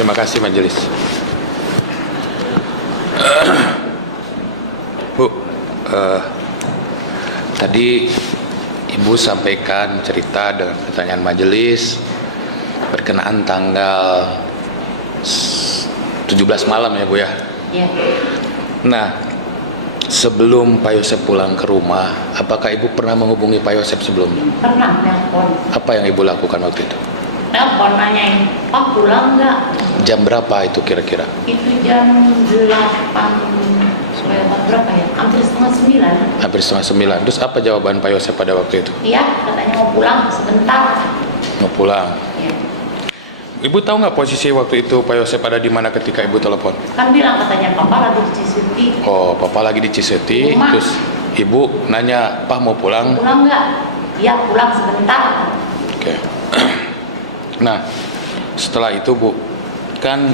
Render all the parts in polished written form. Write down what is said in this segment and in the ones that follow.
Terima kasih majelis. Bu, tadi Ibu sampaikan cerita dengan pertanyaan majelis berkenaan tanggal 17 malam ya Bu ya? Iya. Nah, sebelum Pak Yosep pulang ke rumah, apakah Ibu pernah menghubungi Pak Yosep sebelumnya? Pernah nelpon. Apa yang Ibu lakukan waktu itu? Nelpon nanyain, Pak pulang nggak? Jam berapa itu kira-kira? Itu jam 8, berapa ya? Hampir setengah 9. Hampir setengah 9. Terus apa jawaban Pak Yosep pada waktu itu? Iya, katanya mau pulang sebentar. Mau pulang. Ya. Ibu tahu nggak posisi waktu itu Pak Yosep ada di mana ketika Ibu telepon? Kan bilang katanya Papa lagi di Ciseti. Oh, Papa lagi di Ciseti. Rumah. Terus Ibu nanya, Pak mau pulang? Pulang nggak? Iya, pulang sebentar. Oke. Nah, setelah itu Bu, kan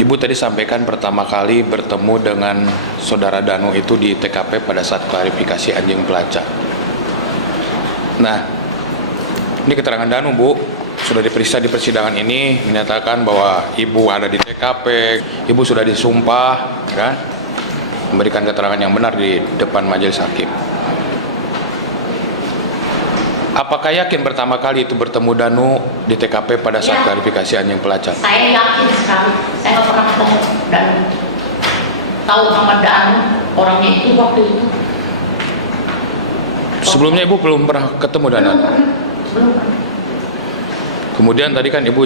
Ibu tadi sampaikan pertama kali bertemu dengan Saudara Danu itu di TKP pada saat klarifikasi anjing pelacak. Nah, ini keterangan Danu Bu, sudah diperiksa di persidangan ini, menyatakan bahwa Ibu ada di TKP, Ibu sudah disumpah, kan? Memberikan keterangan yang benar di depan majelis hakim. Apakah yakin pertama kali itu bertemu Danu di TKP pada saat Ya. klarifikasi anjing pelacak? Saya yakin sekali. Saya nggak pernah ketemu dan tahu nama Danu orangnya itu waktu itu. Sebelumnya Ibu belum pernah ketemu Danu. Belum pernah. Belum pernah. Kemudian tadi kan Ibu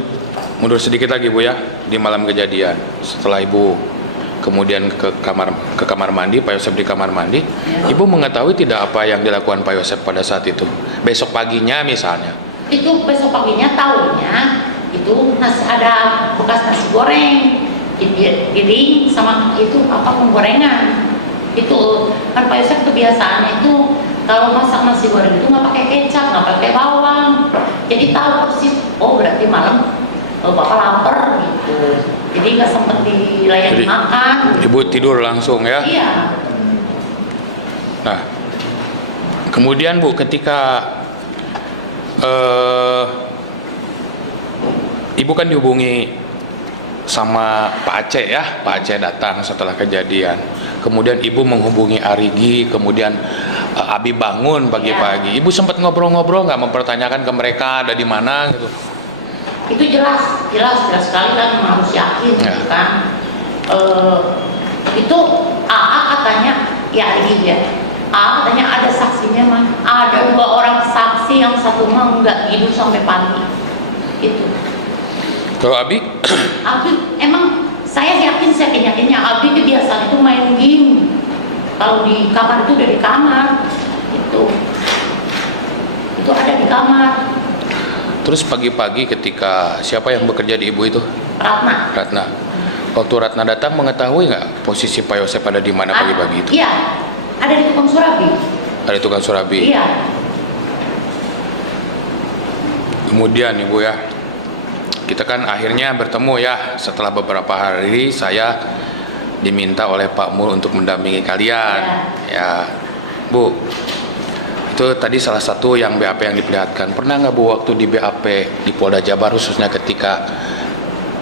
mundur sedikit lagi Bu ya, di malam kejadian. Setelah Ibu kemudian ke kamar mandi, Pak Yosep di kamar mandi, Ya. Ibu mengetahui tidak apa yang dilakukan Pak Yosep pada saat itu? Besok paginya misalnya. Itu besok paginya tahunya itu ada bekas nasi goreng giling sama itu apa penggorengan. Itu kan Pak Yosef kebiasaannya itu kalau masak nasi goreng itu nggak pakai kecap, nggak pakai bawang. Jadi tahu persis, oh berarti malam Bapak lapar gitu. Jadi nggak sempat dilayani Jadi, makan. Ibu tidur langsung ya? Iya. Nah, kemudian Bu, ketika Ibu kan dihubungi sama Pak Aceh ya, Pak Aceh datang setelah kejadian. Kemudian Ibu menghubungi Arigi, kemudian Abi bangun pagi-pagi. Ibu sempat ngobrol-ngobrol nggak, mempertanyakan ke mereka ada di mana gitu? Itu jelas sekali kan, harus yakin Ya. kan. Itu AA katanya ya ini ya. AA katanya ada saksinya mah. Ada 2 orang saksi, yang satu mah nggak hidup sampai pagi. Itu. Kalau Abi? Abi emang saya yakinnya Abi kebiasaan itu main game. Kalau di kamar itu udah di kamar. Itu ada di kamar. Terus pagi-pagi ketika siapa yang bekerja di Ibu itu? Ratna. Ratna. Waktu Ratna datang mengetahui nggak posisi Pak Yosep ada di mana pagi-pagi itu? Iya. Ada di tukang surabi. Ada di tukang surabi. Iya. Kemudian Ibu ya, kita kan akhirnya bertemu ya, setelah beberapa hari saya diminta oleh Pak Mul untuk mendampingi kalian. Ya, Bu, itu tadi salah satu yang BAP yang diperlihatkan. Pernah nggak Bu waktu di BAP di Polda Jabar khususnya ketika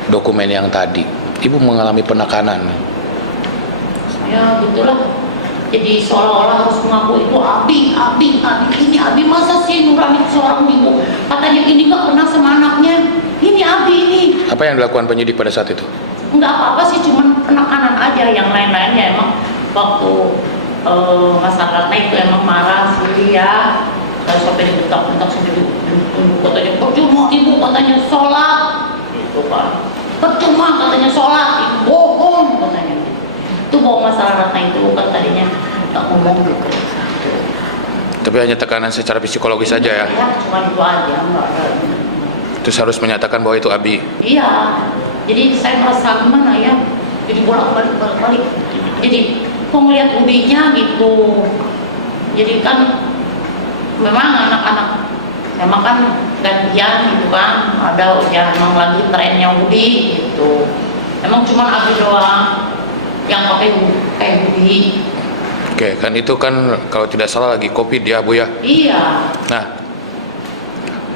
dokumen yang tadi, Ibu mengalami penekanan? Ya gitulah. Jadi seolah-olah harus mengaku itu Abi ini Abi, masa sih Nurani seorang ibu katanya ini nggak pernah sama anaknya, ini Abi ini. Apa yang dilakukan penyidik pada saat itu? Nggak apa-apa sih, cuman penekanan aja. Yang lain-lainnya emang waktu masyarakat itu emang marah sih ya, sampai dibentak-bentak sampai ditunduk, katanya percuma ibu katanya sholat gitu kan, percuma katanya sholat, ibu bohong katanya. Itu bawa masalah Ratna itu kan tadinya nggak ngomong gitu. Tapi hanya tekanan secara psikologis saja ya? Ya cuma itu aja, nggak ada. Terus harus menyatakan bahwa itu Abi? Iya, jadi saya merasa gimana ya, jadi bolak-balik. Jadi kok ngeliat udinya gitu. Jadi kan memang anak-anak memang kan gantian gitu kan, ada ya emang lagi trennya Udi gitu. Emang cuma Abi doang yang pakai hoodie. Oke, kan itu kan kalau tidak salah lagi COVID ya Bu ya? Iya. Nah,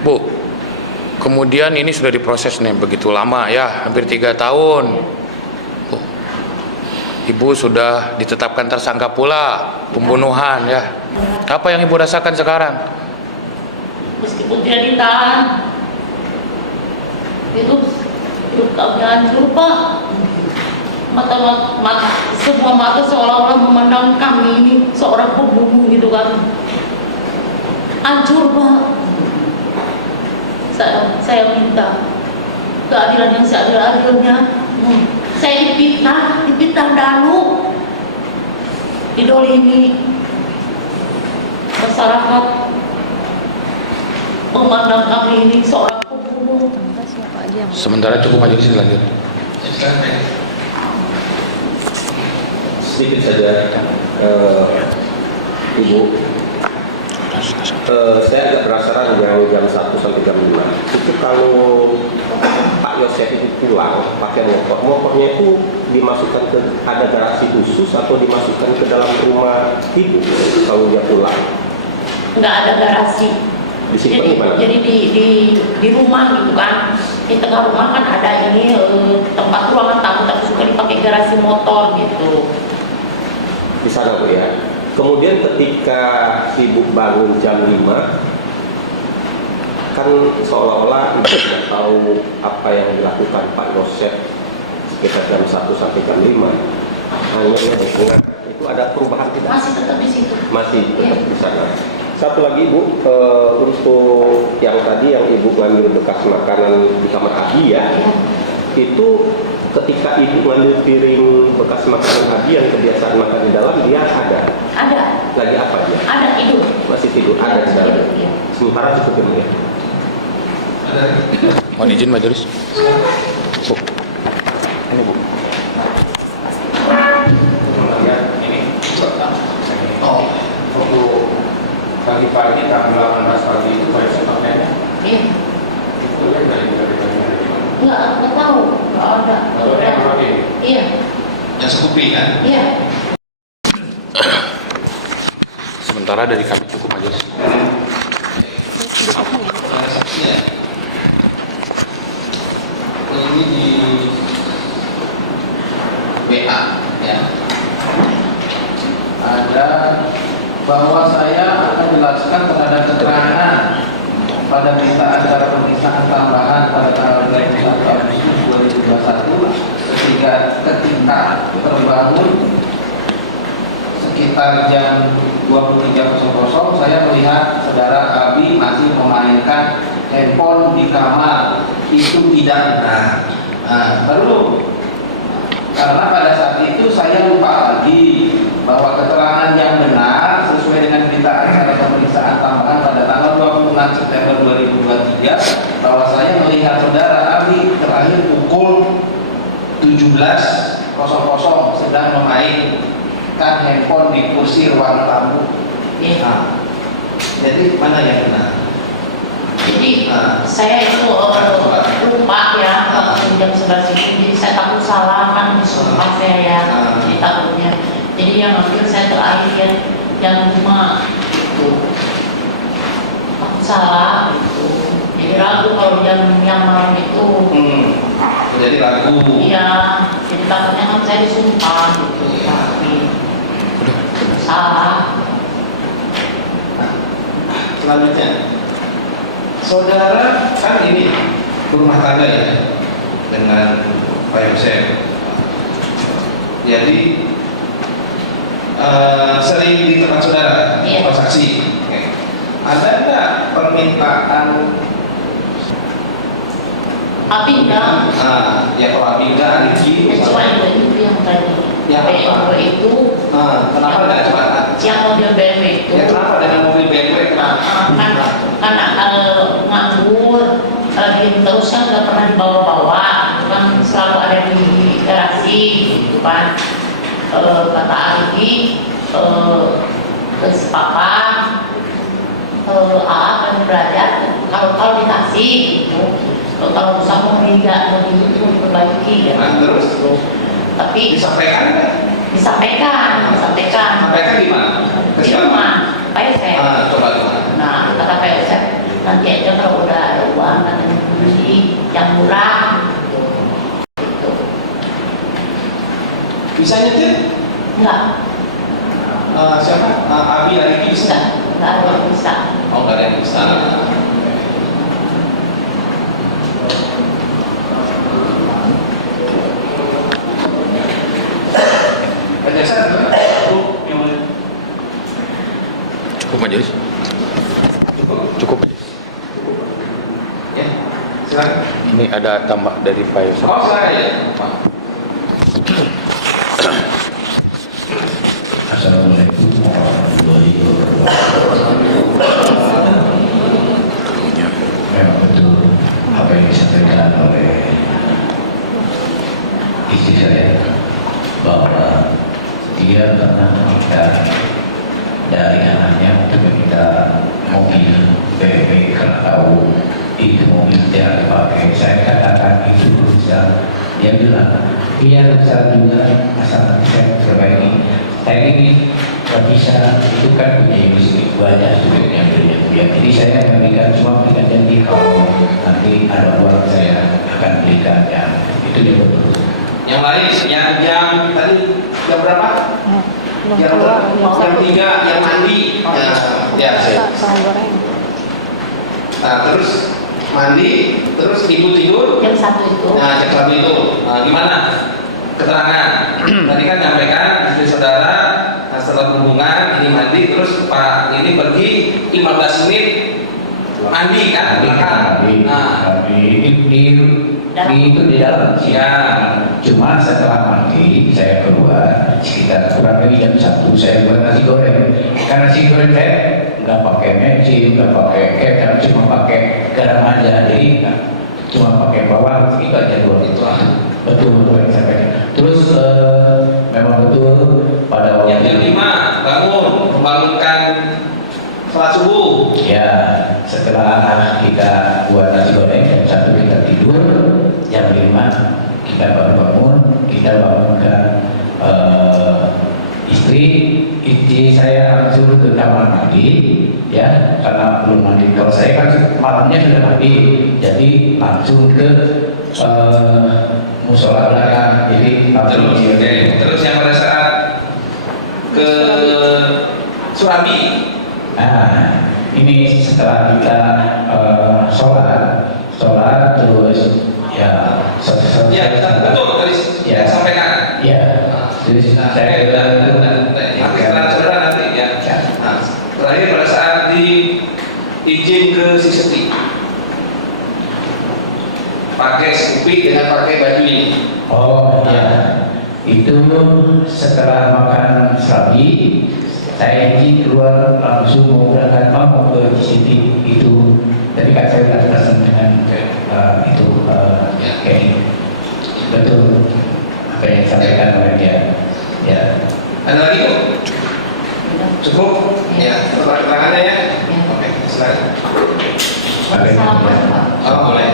Bu, kemudian ini sudah diproses nih begitu lama ya, hampir 3 tahun. Bu, Ibu sudah ditetapkan tersangka pula pembunuhan ya. Apa yang Ibu rasakan sekarang? Meskipun tidak ditahan, itu hidup kami hancur, Pak. Semua mata seolah-olah memandang kami ini seorang pembunuh gitu kan. Hancur, Pak. Saya minta keadilan yang seadil-adilnya. Saya dipitnah dahulu, didolimi masyarakat, memandang kami ini seorang pembunuh. Sementara cukup majelis dilanjut. Sedikit saja, Ibu. Saya agak penasaran yang jam 1 sampai jam 5. Itu kalau Pak Yosef itu pulang pakai motornya itu dimasukkan ke ada garasi khusus atau dimasukkan ke dalam rumah Ibu kalau dia pulang? Nggak ada garasi. Disimpan di mana? Jadi di rumah gitu kan. Di tengah rumah kan ada ini tempat ruangan tamu, tapi suka dipakai garasi motor gitu. Di sana, Bu ya. Kemudian ketika Ibu bangun jam 5, kan seolah-olah Ibu tidak tahu apa yang dilakukan Pak Yosef sekitar jam 1 sampai jam 5. Hanya dia mengingat itu ada perubahan tidak? Masih tetap di situ. Masih tetap Iya. di sana. Satu lagi, Bu, untuk yang tadi yang Ibu ngambil bekas makanan di kamar Abi ya, Iya. itu ketika Ibu ngambil piring bekas makanan Abi yang kebiasaan makan di dalam, dia ada. Ada. Lagi apa dia? Ada tidur. Masih tidur, ada di dalam. Iya. Sementara cukup ya. Mohon izin majelis. Bu, ini Bu. Ya, ini. Oh, waktu pagi-pagi tanggal 18 pagi itu Pak Yosef pakaiannya Iya. itu ya dari mana? Nggak tahu. Nggak ada. Kalau yang pakai Iya. yang sekupi kan? Iya. sementara dari kami cukup majelis. Saksinya ini di WA ya, ada bahwa saya akan jelaskan terhadap keterangan pada berita acara pemeriksaan tambahan pada tanggal 21 Agustus 2021 ketika terbangun sekitar jam 23.00 saya melihat saudara Abi masih memainkan handphone di kamar. Itu tidak benar. Nah, perlu karena pada saat itu saya lupa lagi bahwa keterangan yang benar sesuai dengan berita acara pemeriksaan tambahan pada tanggal 26 September 2023 bahwa saya melihat saudara Abi terakhir pukul 17.00 sedang memainkan handphone di kursi ruang tamu. Iya. Nah, jadi mana yang benar? Jadi saya itu lupa ya jam 11 itu, jadi saya takut salah kan disumpah saya ya, jadi takutnya. Jadi yang ambil saya terakhir yang 5 itu takut salah gitu. Jadi ragu kalau yang malam itu. Jadi ragu. Iya, jadi takutnya kan saya disumpah gitu, tapi salah. Selanjutnya, saudara kan ini berumah tangga ya dengan Pak Yosef. Jadi sering di tempat saudara, Iya. Pak saksi. Oke. Ada nggak permintaan? Tapi enggak. Ya kalau Abinda, Riki, Cuma itu yang tadi. Yang apa? BMW itu. Kenapa nggak cepat? Yang mobil BMW itu. Ya kenapa dengan mobil BMW? Kenapa? Karena nganggur lagi terus kan nggak pernah dibawa-bawa, itu kan selalu ada di garasi, gitu kan. Kata Aligi, ke si Papa, kan belajar kalau dikasih gitu. Kalau bisa mau meninggal itu diperbaiki ya. Nah, terus? Tapi Disampaikan nggak? disampaikan Sampaikan di mana? di rumah Pak Yosef. Coba gimana? Nah kata Pak Yosef, nanti aja kalau udah Bisa nyetir? Enggak, Siapa? Abi Ariki bisa? enggak ada yang bisa. Oh, nggak ada yang bisa. Pak Jaksa, gimana? Yang mana? Cukup majelis. Cukup? Cukup majelis. Ya, silakan. Ini ada tambah dari Pak Yosef. Oh, saya. Pak. Assalamualaikum warahmatullahi wabarakatuh. Karunya. Memang betul apa yang disampaikan oleh istri saya bahwa dia pernah meminta dari anaknya untuk meminta mobil BMW karena tahu itu mobil yang dipakai. Saya katakan itu bisa. Dia bilang iya bisa juga asal nanti saya perbaiki. Saya ini nggak bisa, itu kan punya istri banyak studionya beliau. Jadi saya memberikan cuma memberikan janji kalau nanti ada uang saya akan belikan yang itu juga betul. Yang lain, yang tadi jam berapa? Yang jam 3, yang mandi. Ya, saya. Nah, terus mandi, terus ibu tidur. Jam 1 itu. Nah, jam 1 itu, gimana keterangan? Tadi kan nyampaikan istri saudara setelah hubungan ini mandi, terus Pak ini pergi 15 menit mandi kan belakang. Itu di dalam. Ya. Cuma setelah mandi saya keluar sekitar kurang lebih jam 1 saya buat nasi goreng. Karena nasi goreng saya nggak pakai mecin, nggak pakai kecap, cuma pakai garam aja. Jadi cuma pakai bawang itu aja dua itu. Betul yang saya sampaikan. Terus memang betul pada Yang jam 5 bangun, membangunkan sholat subuh. ya setelah kita buat nasi goreng jam 1 kita tidur, jam 5 kita baru bangun, kita bangunkan istri saya langsung ke kamar mandi ya karena belum mandi. Kalau saya kan malamnya sudah mandi, jadi langsung ke musola belakang. Jadi langsung Terus yang pada saat ke Surabi. Nah, ini setelah kita sholat terus ya Ya, betul tadi ya sampaikan. ya terus saya Setelah saudara nanti ya. Nah, terakhir pada saat izin ke Siseti, pakai Scoopy dengan pakai baju ini. oh ya itu setelah makan sapi saya izin keluar langsung mau berangkat mau ke City itu. Tapi kan saya sudah pesan dengan itu kayak betul apa yang disampaikan oleh dia. Ya. Ada lagi Bu? Cukup? Ya, keterangannya ya. Ya. Oke, silakan. Assalamualaikum. Oh, boleh.